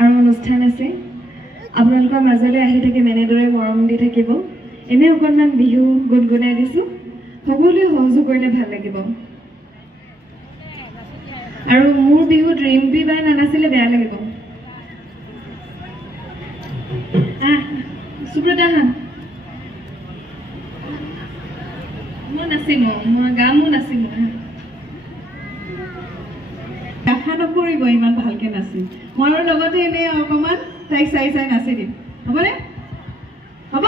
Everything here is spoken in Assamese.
আৰু অনুষ্ঠান আছে আপোনালোকৰ মাজলৈ আহি থাকিম এনেদৰে মৰম দি থাকিব এনে অকণমান বিহু গুণগুণাই দিছোঁ সকলোৱে সহযোগ কৰিলে ভাল লাগিব আৰু মোৰ বিহুত ৰিম্পী বাই নানাচিলে বেয়া লাগিব সুব্ৰতা হা মই নাচিম মই গামো নাচিম আশা নকৰিব ইমান ভালকে নাচিম মই লগতে এনে অকণমান তাইক চাই চাই নাচি দিম হ'বনে হ'ব